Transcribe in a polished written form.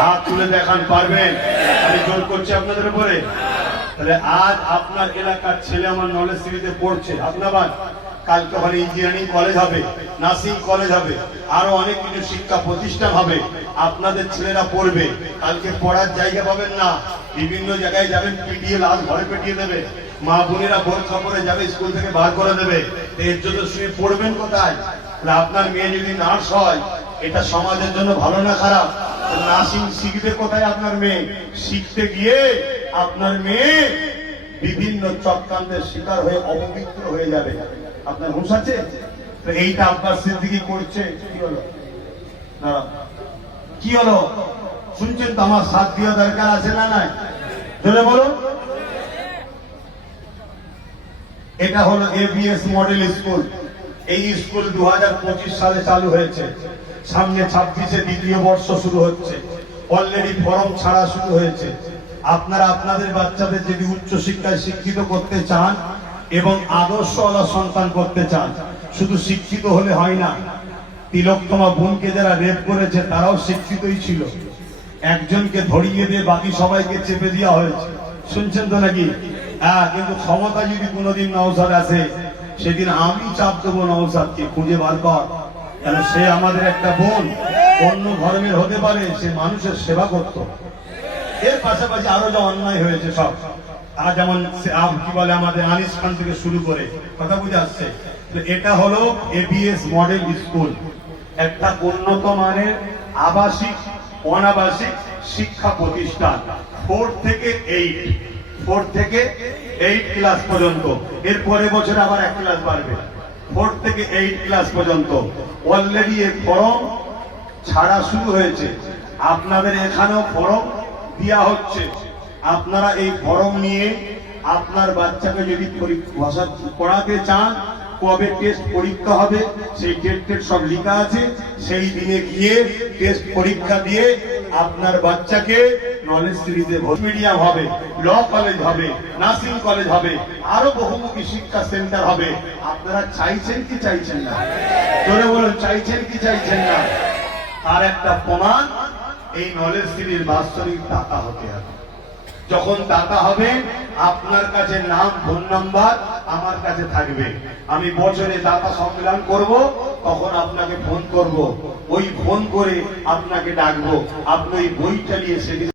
হাত তুলে দেখান পারবেন? আমি জোর করছি আপনাদের উপরে। তাহলে আজ আপনার এলাকার ছেলে আমার নলেজ সিটিতে পড়ছে, আপনার কালকে ওখানে ইঞ্জিনিয়ারিং কলেজ হবে, নার্সিং কলেজ হবে, আরো অনেক কিছু শিক্ষা প্রতিষ্ঠান হবে। আপনাদের ছেলেরা পড়বে, কালকে পড়ার জায়গা পাবেন না, বিভিন্ন জায়গায় যাবেন, পিটিয়ে লাশ ঘরে পেটিয়ে দেবে, মা বোনেরা ভোর খবরে যাবে, স্কুল থেকে বার করে দেবে। এর জন্য শুয়ে পড়বেন কোথায়? আপনার মেয়ে যদি নার্স হয়, এটা সমাজের জন্য ভালো না খারাপ? নার্সিং শিখবে কোথায় আপনার মেয়ে? শিখতে গিয়ে আপনার মেয়ে বিভিন্ন চক্রান্তের শিকার হয়ে অপবিত্র হয়ে যাবে। আপনার হুঁশ আছে? এইটা আব্বাস সিদ্দিকী করছে। কি হলো কি হলো শুনছেন তো? আমার সাথ দেওয়া দরকার আছে না নাই? জোরে বলুন। এটা হলো এবিএস মডেল স্কুল। এই স্কুল 2025 সালে চালু হয়েছে। সামনে 26-এ দ্বিতীয় বর্ষ শুরু হচ্ছে। অলরেডি ফর্ম ছাড়া শুরু হয়েছে। আপনারা আপনাদের বাচ্চাদের যদি উচ্চ শিক্ষায় শিক্ষিত করতে চান এবং আদর্শওয়ালা সন্তান করতে চান, শুধু শিক্ষিত হলে হয় না। তিলোত্তমা বোনকে যারা রেপ করেছে তারাও শিক্ষিতই ছিল। একজনকে ধরিয়ে দিয়ে বাকি সবাইকে চেপে দেওয়া হয়েছে, শুনছেন তো নাকি? হ্যাঁ, কিন্তু ক্ষমতা যদি কোনোদিন নওশাদ আসে, সেদিন আমি চাপ দেবো নওশাদকে, খুঁজে বার কর। কেন সে আমাদের একটা বোন, অন্য ধর্মের হতে পারে, সে মানুষের সেবা করত। এর পাশাপাশি আরো যা অন্যায় হয়েছে সব, আর যেমন কি বলে আমাদের আনিস খান থেকে শুরু করে, কথা বুঝে আসছে। এটা হলো এবিএস মডেল স্কুল, একটা উন্নত মানের আবাসিক অনাবাসিক শিক্ষা প্রতিষ্ঠান। 4 থেকে 8 ক্লাস পর্যন্ত। এর পরের বছর আবার 1 ক্লাস বাড়বে। 4 থেকে 8 ক্লাস পর্যন্ত অলরেডি এর ফর্ম ছাড়া শুরু হয়েছে। আপনাদের এখানেও ফর্ম দেওয়া হচ্ছে। আপনারা এই ফর্ম নিয়ে আপনার বাচ্চাকে যদি ভাষা পড়াতে চান, কবে টেস্ট পরীক্ষা হবে সেই ডেট সব লেখা আছে। সেই দিনে গিয়ে টেস্ট পরীক্ষা দিয়ে আপনার বাচ্চাকে নলেজ সিটিতে মিডিয়াম হবে, ল কলেজ হবে, নার্সিং কলেজ হবে, আরো বহুমুখী শিক্ষা সেন্টার হবে। আপনারা চাইছেন কি চাইছেন না? জোরে বলুন, চাইছেন কি চাইছেন না? তার একটা প্রমাণ এই নলেজ সিটির বাৎসরিক টাকা হতে হবে। যখন টাকা হবে, আপনার কাছে নাম ফোন নাম্বার আমার কাছে থাকবে। আমি বছরে দাতা সম্মেলন করব, তখন আপনাকে ফোন করব। ওই ফোন করে আপনাকে ডাকবো, আপনি ওই বইটা নিয়ে সেদিন